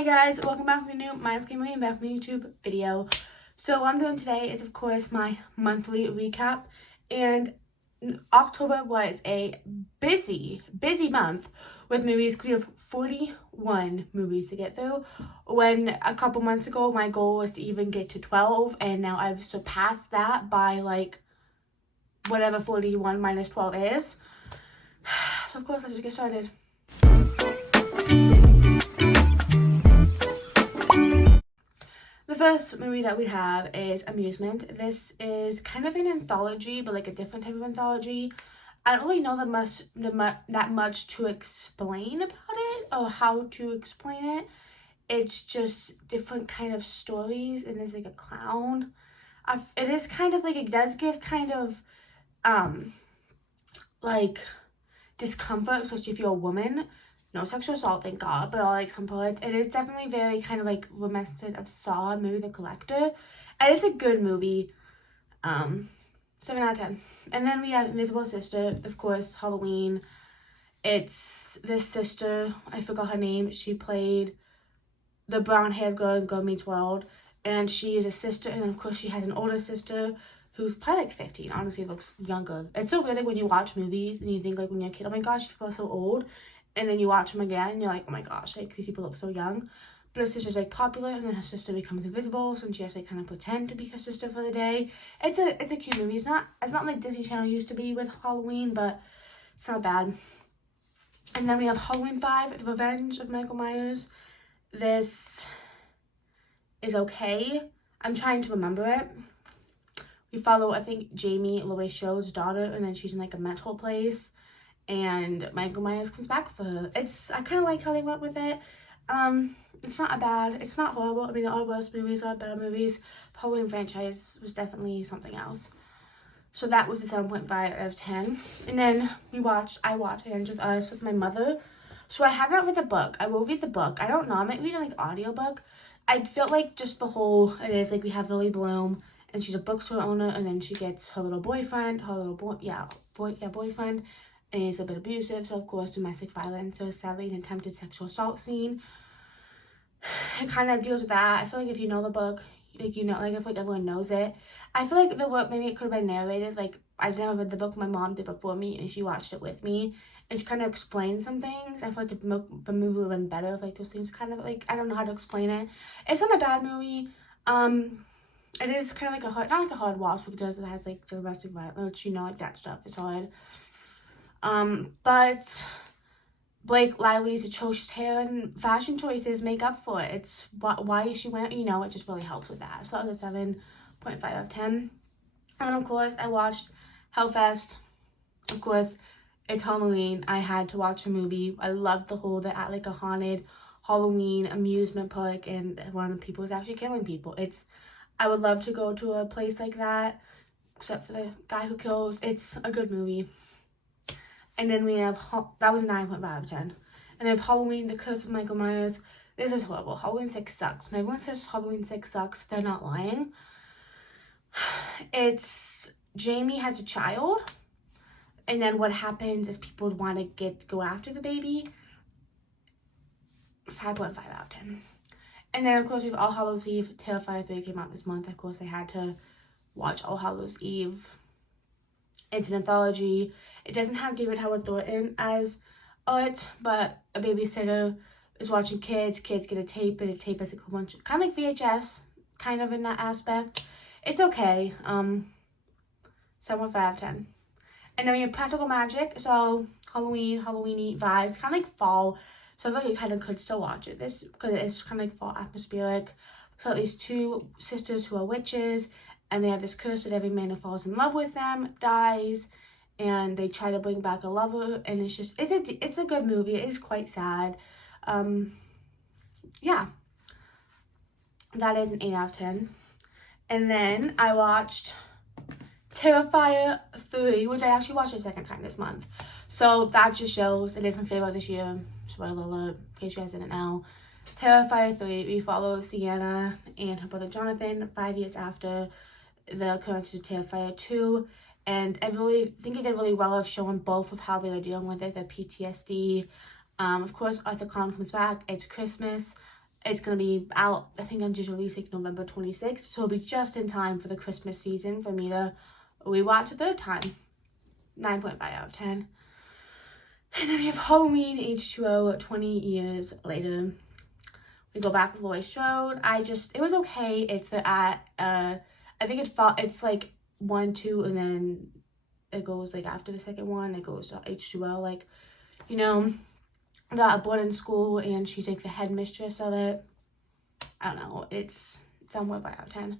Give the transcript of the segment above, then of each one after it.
Hey guys, welcome back to a new Minds Came Away back from the YouTube video. So what I'm doing today is of course my monthly recap, and October was a busy month with movies. We have 41 movies to get through, when a couple months ago my goal was to even get to 12, and now I've surpassed that by like whatever 41 minus 12 is. So of course let's just get started. The first movie that we have is Amusement. This is kind of an anthology, but like a different type of anthology. I don't really know that much to explain about it or how to explain it. It's just different kind of stories, and there's like a clown. It is kind of like, it does give kind of like discomfort, especially if you're a woman. No sexual assault, thank God, but like some parts, it is definitely very kind of like reminiscent of Saw, maybe The Collector. It is a good movie. 7 out of 10. And then we have Invisible Sister, of course, Halloween. It's this sister, I forgot her name. She played the brown-haired girl in Girl Meets World, and she is a sister, and then of course she has an older sister who's probably like 15. Honestly, looks younger. It's so weird, like when you watch movies and you think like when you're a kid, oh my gosh, people are so old. And then you watch them again, and you're like, oh my gosh, like, these people look so young. But her sister's, like, popular, and then her sister becomes invisible, so she has to, like, kind of pretend to be her sister for the day. It's a cute movie. It's not like Disney Channel used to be with Halloween, but it's not bad. And then we have Halloween 5, The Revenge of Michael Myers. This is okay. I'm trying to remember it. We follow, I think, Jamie Louis Jones' daughter, and then she's in, like, a mental place, and Michael Myers comes back for her. I kind of like how they went with it. It's not it's not horrible. I mean, there are worse movies, there are better movies. The Halloween franchise was definitely something else. So that was a 7.5 out of 10. And then I watched Hands with Us with my mother. So I have not read the book. I will read the book. I don't know, I might read it like audiobook. I felt like just the whole, it is like we have Lily Bloom, and she's a bookstore owner, and then she gets her little boyfriend, boyfriend, and he's a bit abusive, so of course domestic violence, so sadly an attempted sexual assault scene. It kind of deals with that. I feel like if you know the book, like, you know, like, I feel like everyone knows it. I feel like the book, maybe it could have been narrated, like, I never read the book, my mom did before me, and she watched it with me, and she kind of explained some things. I feel like the movie would have been better if, like, those things kind of, like, I don't know how to explain it. It's not a bad movie. It is kind of like not like a hard watch, because it has, like, domestic violence, you know, like, that stuff is hard. But Blake Lively's atrocious hair and fashion choices make up for it. It's why is she wearing, you know, it just really helps with that. So that was a 7.5 out of 10. And of course, I watched Hellfest. Of course, it's Halloween. I had to watch a movie. I loved the whole, they're at like a haunted Halloween amusement park, and one of the people is actually killing people. I would love to go to a place like that, except for the guy who kills. It's a good movie. And then we have, that was a 9.5 out of 10. And I have Halloween, The Curse of Michael Myers. This is horrible. Halloween 6 sucks. When everyone says Halloween 6 sucks, they're not lying. It's, Jamie has a child, and then what happens is people would want to go after the baby. 5.5 out of 10. And then, of course, we have All Hallows Eve. Terrifier 3 came out this month. Of course, I had to watch All Hallows Eve. It's an anthology. It doesn't have David Howard Thornton as art, but a babysitter is watching kids. Kids get a tape, and a tape is like a bunch of, kind of like VHS, kind of in that aspect. It's okay. 7.5 out of 10. And then we have Practical Magic. So Halloween-y vibes, kind of like fall. So I feel like you kind of could still watch it. This, because it is kind of like fall atmospheric. So these two sisters who are witches, and they have this curse that every man who falls in love with them dies, and they try to bring back a lover, and it's a good movie. It is quite sad. Yeah, that is an 8 out of 10. And then I watched Terrifier 3, which I actually watched a second time this month. So that just shows it is my favorite this year. Spoiler alert, in case you guys didn't know. Terrifier 3, we follow Sienna and her brother Jonathan 5 years after the occurrence of Terrifier 2, and I really think it did really well of showing both of how they were dealing with it, the PTSD. Of course, Arthur Clown comes back. It's Christmas. It's going to be out, I think, on digital release like November 26th. So it'll be just in time for the Christmas season for me to rewatch a third time. 9.5 out of 10. And then we have Halloween H2O 20 years later. We go back with Laurie Strode. It was okay. It's I think it's like 1, 2, and then it goes like after the second one, it goes to H2O, like, you know, got a boarding school and she's like the headmistress of it. I don't know. It's somewhere by out of 10.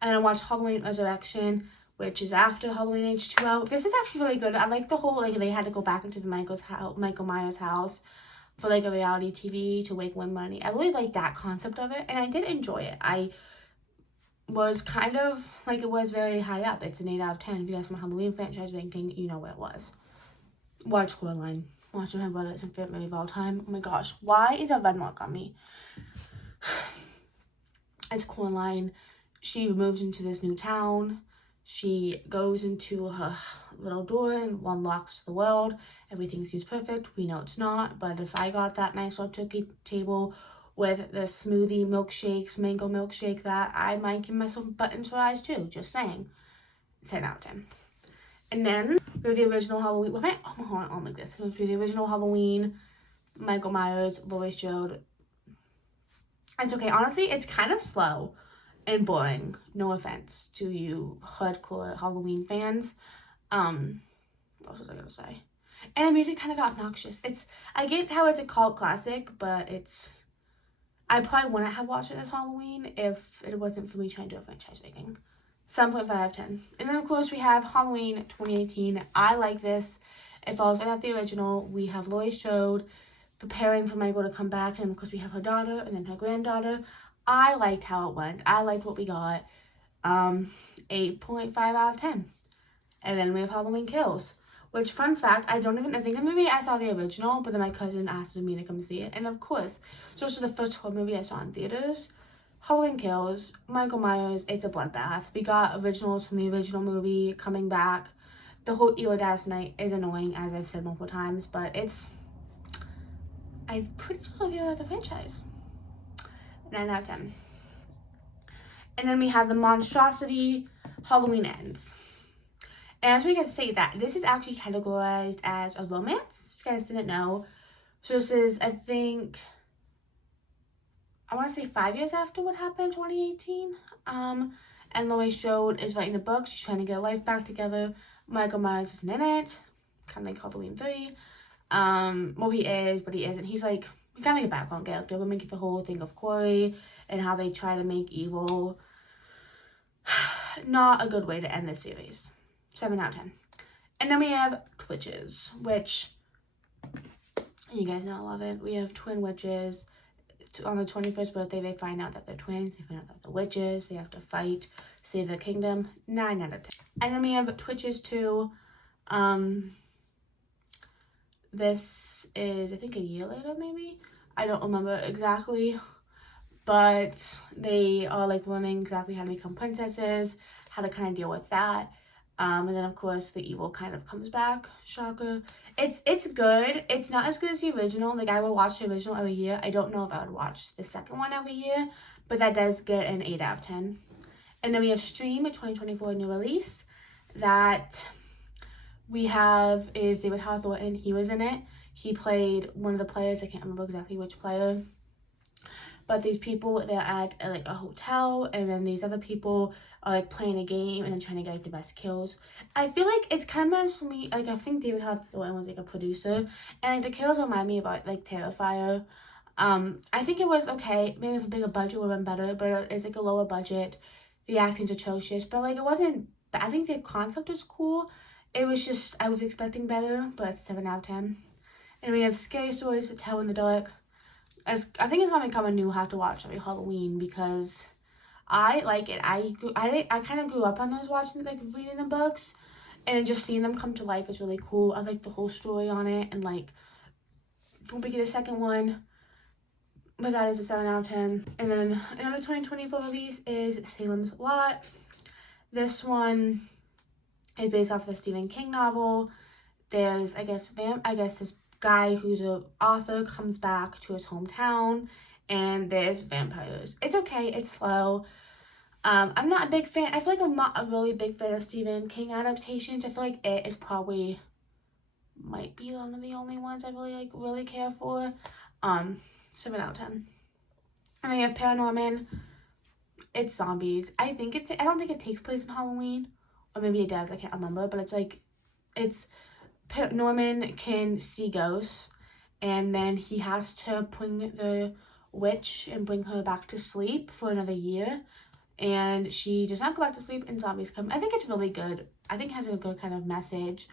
And I watched Halloween Resurrection, which is after Halloween H2O. This is actually really good. I like the whole, like, they had to go back into the Michael Myers house for, like, a reality TV to win money. I really like that concept of it, and I did enjoy it. I was kind of, like, it was very high up. It's an 8 out of 10. If you guys from Halloween franchise ranking, you know what it was. Watch Coraline. Watch my brother. It's my favorite movie of all time. Oh my gosh. Why is a red mark on me? It's Coraline. She moves into this new town. She goes into her little door and unlocks the world. Everything seems perfect. We know it's not. But if I got that nice little turkey table with the smoothie milkshakes, mango milkshake, that I might give myself buttons for eyes too. Just saying. 10 out of 10. And then we have the original Halloween. I'll make this. We have the original Halloween, Michael Myers, Laurie Strode. It's okay. Honestly, it's kind of slow and boring. No offense to you hardcore Halloween fans. What was I gonna say? And the music kind of got obnoxious. I get how it's a cult classic, but I probably wouldn't have watched it this Halloween if it wasn't for me trying to do a franchise ranking. 7.5 out of 10. And then of course we have Halloween 2018. I like this. It follows right out the original. We have Laurie Strode preparing for Michael to come back, and of course we have her daughter and then her granddaughter. I liked how it went. I liked what we got. 8.5 out of 10. And then we have Halloween Kills, which, fun fact, I think maybe I saw the original, but then my cousin asked me to come see it. And of course, so this was the first horror movie I saw in theaters. Halloween Kills, Michael Myers, it's a bloodbath. We got originals from the original movie coming back. The whole Eva Dash night is annoying, as I've said multiple times, but I'm pretty sure I'll give it the franchise. 9 out of 10. And then we have the Monstrosity Halloween Ends. And as we can say that, this is actually categorized as a romance, if you guys didn't know. So this is, I think, I want to say 5 years after what happened, 2018. And Laurie Strode is writing the book. She's trying to get her life back together. Michael Myers isn't in it. Kind of like Halloween 3. Well, he is, but he isn't. He's like, kind of like a background character. But make it the whole thing of Corey and how they try to make evil. Not a good way to end this series. 7 out of 10. And then we have Twitches, which you guys know I love it. We have twin witches. On the 21st birthday, they find out that they're twins. They find out that they're witches. They have to fight, save the kingdom. 9 out of 10. And then we have Twitches 2. This is, I think, a year later, maybe? I don't remember exactly. But they are, like, learning exactly how to become princesses, how to kind of deal with that. And then, of course, the evil kind of comes back. Shocker. It's good. It's not as good as the original. Like, I will watch the original every year. I don't know if I would watch the second one every year. But that does get an 8 out of 10. And then we have Stream, a 2024 new release. That we have is David Hawthornton. He was in it. He played one of the players. I can't remember exactly which player. But these people, they're at like a hotel, and then these other people are like playing a game and then trying to get like the best kills. I feel like it's kind of for me, like I think David Hawthornton was like a producer, and like the kills remind me about like Terrifier. I think it was okay. Maybe if a bigger budget would have been better, but it's like a lower budget. The acting's atrocious, but like it wasn't. I think the concept is cool. It was just I was expecting better, but it's 7 out of 10. And we have Scary Stories to Tell in the Dark. I think it's gonna become a new have to watch every Halloween because I like it. I kind of grew up on those watching, like, reading the books, and just seeing them come to life is really cool. I like the whole story on it, and like when we get a second one, but that is a 7 out of 10. And then another 2024 release is Salem's Lot. This one is based off the Stephen King novel. There's I guess this guy who's an author comes back to his hometown, and there's vampires. It's okay, it's slow. I'm not a big fan. I feel like I'm not a really big fan of Stephen King adaptations. I feel like it is probably might be one of the only ones I really care for. 7 out of 10. And then you have Paranorman. It's zombies. I don't think it takes place in Halloween, or maybe it does. I can't remember. But it's Norman can see ghosts, and then he has to bring the witch and bring her back to sleep for another year. And she does not go back to sleep, and zombies come. I think it's really good. I think it has a good kind of message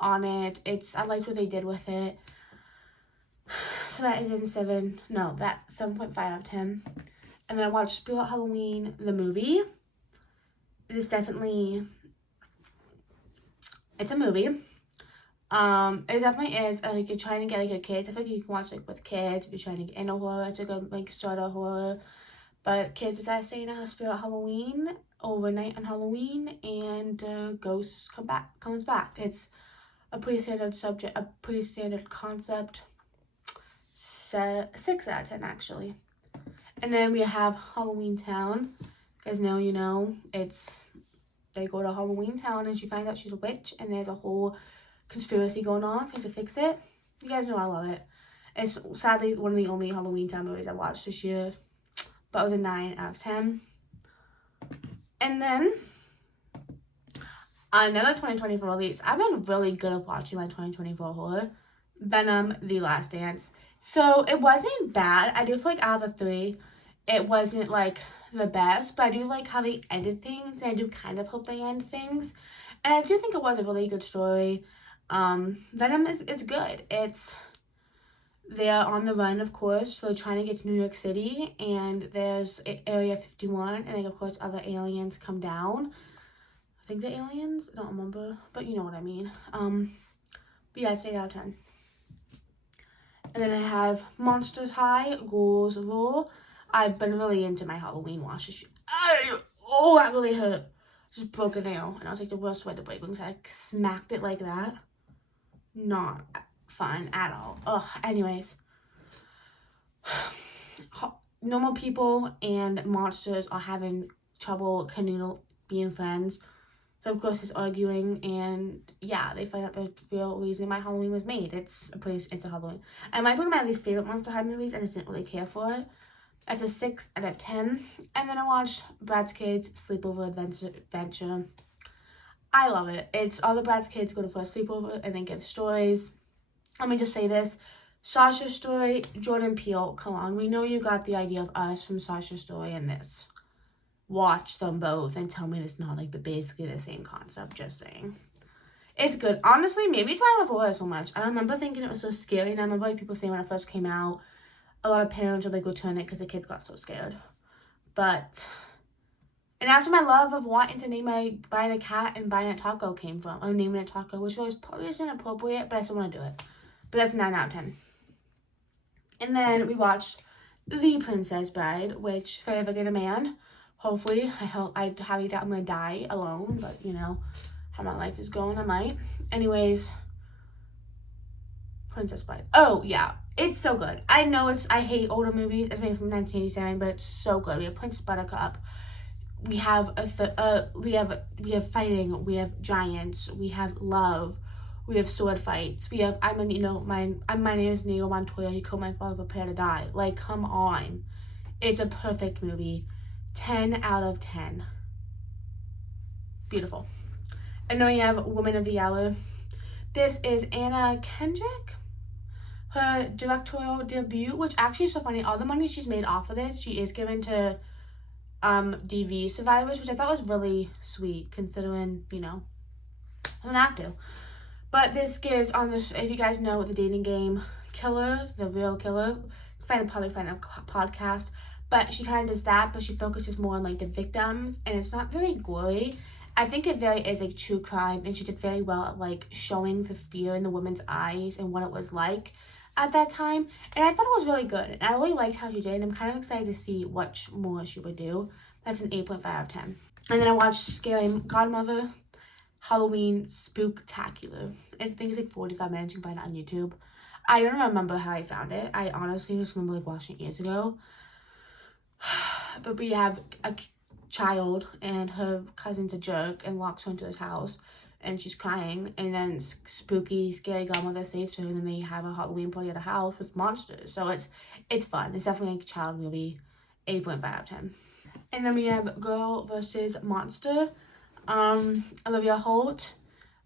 on it. I liked what they did with it. So that is in 7.5 out of 10. And then I watched Spirit Halloween, the movie. It's a movie. It definitely is, like, you're trying to get, like, your kids. I feel like you can watch, like, with kids if you're trying to get into horror. It's a good, like, sort of horror. But kids decide to stay in a Spirit Halloween overnight on Halloween, and ghosts comes back. It's a pretty standard subject, a pretty standard concept. 6 out of 10, actually. And then we have Halloween Town. You guys know, they go to Halloween Town and she finds out she's a witch, and there's a whole conspiracy going on, so to fix it. You guys know I love it. It's sadly one of the only Halloween Town movies I watched this year, but it was a 9 out of 10. And then another 2024 release. I've been really good at watching my 2024 horror. Venom: The Last Dance. So it wasn't bad. I do feel like out of the 3, it wasn't like the best, but I do like how they ended things, and I do kind of hope they end things. And I do think it was a really good story. Venom it's good. They're on the run, of course, so they're trying to get to New York City, and there's Area 51, and then of course other aliens come down. I think they're aliens? I don't remember, but you know what I mean. But yeah, it's 8 out of 10. And then I have Monsters High, Ghouls Rule. I've been really into my Halloween watch this year. That really hurt. Just broke a nail, and I was like the worst way to break because I smacked it like that. Not fun at all. Ugh. Anyways, normal people and monsters are having trouble being friends. So of course it's arguing, and yeah, they find out the real reason why Halloween was made. It's a Halloween. And my one of my least favorite Monster High movies, I just didn't really care for it. That's a 6 out of 10. And then I watched Brad's Kids Sleepover Adventure. I love it. It's all the Brad's kids go to for a sleepover and then give stories. Let me just say this. Sasha's Story, Jordan Peele, come on. We know you got the idea of Us from Sasha's Story and this. Watch them both and tell me it's not like basically the same concept, just saying. It's good. Honestly, maybe it's why I love horror so much. I remember thinking it was so scary, and I remember like people saying when it first came out, a lot of parents would like return it because the kids got so scared. And that's where my love of wanting to buying a cat and buying a taco came from. Or naming a taco, which was probably inappropriate, but I still want to do it. But that's 9 out of 10. And then we watched The Princess Bride, which if I ever get a man, hopefully, I highly doubt I'm going to die alone, but you know how my life is going, I might. Anyways, Princess Bride. Oh, yeah. It's so good. I know I hate older movies. It's made from 1987, but it's so good. We have Princess Buttercup. We have we have fighting. We have giants. We have love. We have sword fights. We have my name is Inigo Montoya. He killed my father, prepare to die. Like, come on. It's a perfect movie. 10 out of 10. Beautiful. And then we have Woman of the Hour. This is Anna Kendrick. Her directorial debut, which actually is so funny. All the money she's made off of this, she is given to DV survivors, which I thought was really sweet, considering, doesn't have to. But this gives if you guys know the dating game killer, the real killer, probably find a podcast. But she kind of does that, but she focuses more on like the victims, and it's not very gory. I think it very is like true crime, and she did very well at like showing the fear in the women's eyes and what it was like at that time. And I thought it was really good, and I really liked how she did, and I'm kind of excited to see what more she would do. That's an 8.5 out of 10. And then I watched Scary Godmother Halloween Spooktacular. I think it's like 45 minutes. You can find it on YouTube. I don't remember how I found it. I honestly just remember like watching it years ago. But we have a child and her cousin's a jerk and locks her into his house and she's crying, and then spooky scary godmother saves her, and then they have a Halloween party at a house with monsters. So it's fun. It's definitely like a child movie. 8.5 out of 10. And then we have Girl versus Monster. Olivia Holt,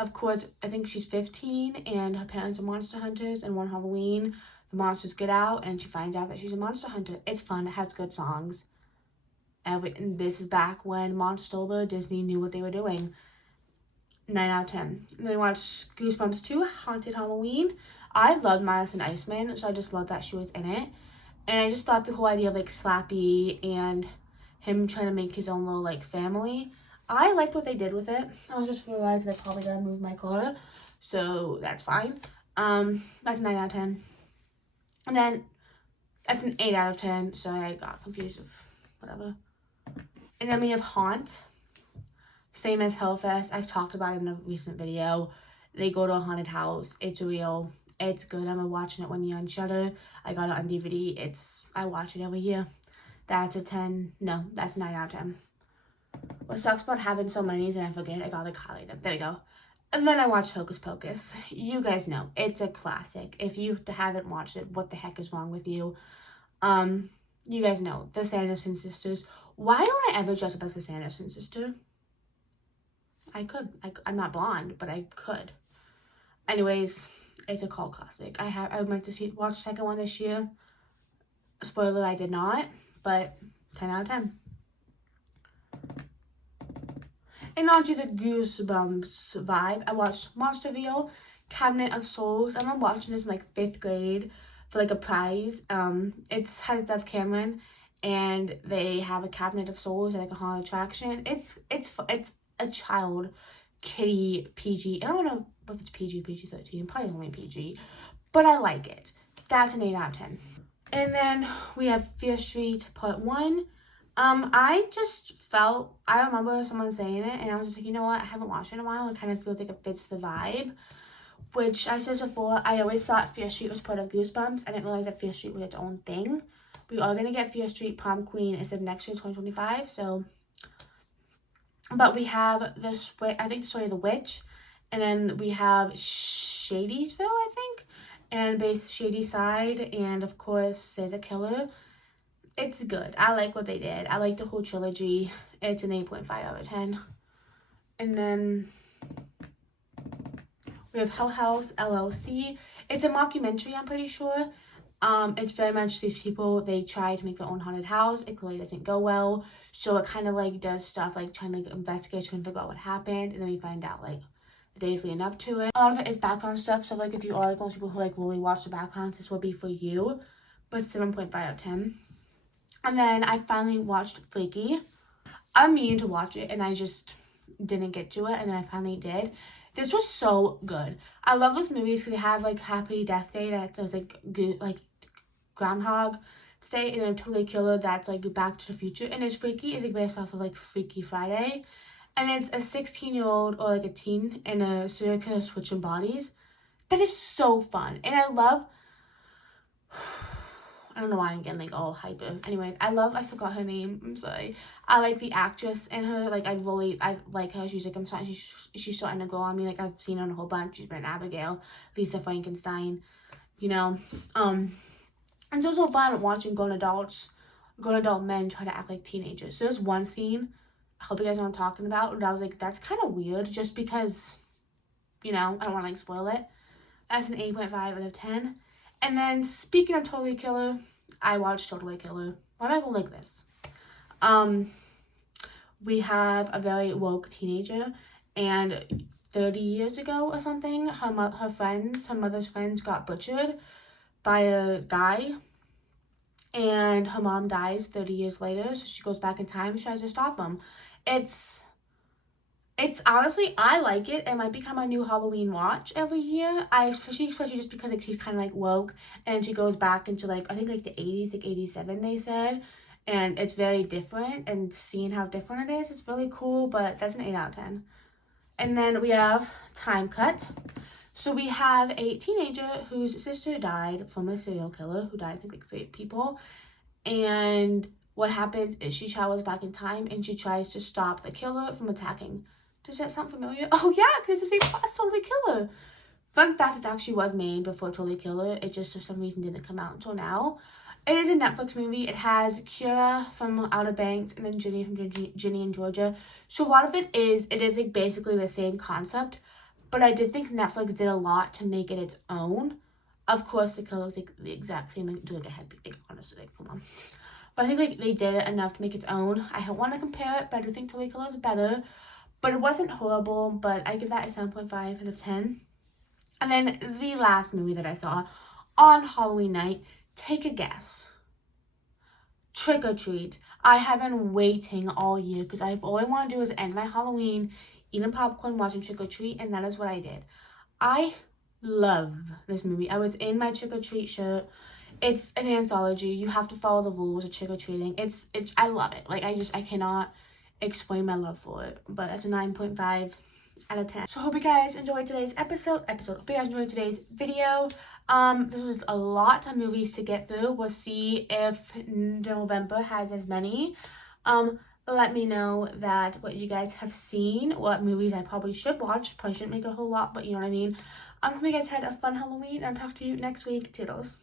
of course, I think she's 15 and her parents are monster hunters, and one Halloween the monsters get out and she finds out that she's a monster hunter. It's fun. It has good songs. And this is back when Monsterber, Disney knew what they were doing. 9 out of 10. And then we watched Goosebumps 2, Haunted Halloween. I loved Madison Iceman, so I just loved that she was in it. And I just thought the whole idea of like Slappy and him trying to make his own little like family, I liked what they did with it. I just realized I probably gotta move my car, so that's fine. That's 9 out of 10. And then that's an 8 out of 10, so I got confused with whatever. And then we have Haunt. Same as Hellfest. I've talked about it in a recent video. They go to a haunted house. It's real. It's good. I'm watching it one year on Shudder. I got it on DVD. I watch it every year. That's a 10. No, that's 9 out of 10. What sucks about having so many is, and I forget, I gotta highlight them. There we go. And then I watched Hocus Pocus. You guys know, it's a classic. If you haven't watched it, what the heck is wrong with you? You guys know, the Sanderson sisters. Why don't I ever dress up as the Sanderson sister? I could. I'm not blonde, but I could. Anyways, it's a cult classic. I went to watch the second one this year. Spoiler, I did not, but 10 out of 10. And on to the Goosebumps vibe. I watched Monsterville, Cabinet of Souls. I remember watching this in like 5th grade for like a prize. It has Dove Cameron, and they have a Cabinet of Souls at like a haunted attraction. It's a child kiddie PG. I don't know if it's PG-13, probably only PG, but I like it. That's an 8 out of 10. And then we have Fear Street Part 1. I remember someone saying it, and I was just like, you know what, I haven't watched it in a while. It kind of feels like it fits the vibe, which I said before, I always thought Fear Street was part of Goosebumps. I didn't realize that Fear Street was its own thing. We are going to get Fear Street Prom Queen instead of next year, 2025, so... But we have this, I think, Story of the Witch, and then we have Shadysville, I think, and Shadyside, and of course, there's a killer. It's good. I like what they did. I like the whole trilogy. It's an 8.5 out of 10. And then we have Hell House LLC. It's a mockumentary, I'm pretty sure. It's very much these people, they try to make their own haunted house. It clearly doesn't go well. So it kind of like does stuff like trying to investigate, trying to figure out what happened. And then we find out like the days leading up to it. A lot of it is background stuff. So like if you are like most people who like really watch the backgrounds, this will be for you. But 7.5 out of 10. And then I finally watched Freaky. I'm meaning to watch it and I just didn't get to it. And then I finally did. This was so good. I love those movies because they have like Happy Death Day that was like good, like Groundhog Day, and then Totally Killer that's like Back to the Future, and it's Freaky is like based off of like Freaky Friday, and it's a 16-year-old or like a teen and a serial killer switching bodies. That is so fun, and I don't know why I'm getting like all hyper. Anyways, I forgot her name. I'm sorry. I like the actress and her, like I like her. She's like, I'm sorry, she's starting to grow on me. Like I've seen her in a whole bunch. She's been in Abigail, Lisa Frankenstein, you know. And it's also fun watching grown adult men try to act like teenagers. So there's one scene, I hope you guys know what I'm talking about, but I was like, that's kind of weird just because, you know, I don't want to like spoil it. That's an 8.5 out of 10. And then speaking of Totally Killer, I watched Totally Killer. Why am I going like this? We have a very woke teenager, and 30 years ago or something, her mother's friends got butchered by a guy, and her mom dies 30 years later, so she goes back in time and tries to stop him. It's honestly, I like it. It might become a new Halloween watch every year. Especially just because like she's kind of like woke, and she goes back into like I think like the 80s, like 87 they said, and it's very different. And seeing how different it is, it's really cool. But that's an 8 out of 10. And then we have Time Cut. So we have a teenager whose sister died from a serial killer who died, I think, like 3 people. And what happens is she travels back in time and she tries to stop the killer from attacking. Does that sound familiar? Oh yeah, because it's the same plot as Totally Killer. Fun fact, it actually was made before Totally Killer. It just for some reason didn't come out until now. It is a Netflix movie. It has Kira from Outer Banks and then Ginny from Ginny and Georgia. So a lot of it is like basically the same concept. But I did think Netflix did a lot to make it its own. Of course, the color's like the exact same. Do like a headpiece, like honestly, like come on. But I think like they did it enough to make its own. I don't want to compare it, but I do think Totally Killer is better. But it wasn't horrible. But I give that a 7.5 out of 10. And then the last movie that I saw on Halloween night. Take a guess. Trick or Treat. I have been waiting all year because all I want to do is end my Halloween eating popcorn, watching Trick or Treat, and that is what I did. I love this movie. I was in my Trick or Treat shirt. It's an anthology. You have to follow the rules of trick or treating. It's I love it. Like I cannot explain my love for it. But that's a 9.5 out of 10. So hope you guys enjoyed today's episode. Hope you guys enjoyed today's video. This was a lot of movies to get through. We'll see if November has as many. Let me know that what you guys have seen, what movies I probably should watch. Probably shouldn't make a whole lot, but you know what I mean. Hope you guys had a fun Halloween, and I'll talk to you next week. Toodles.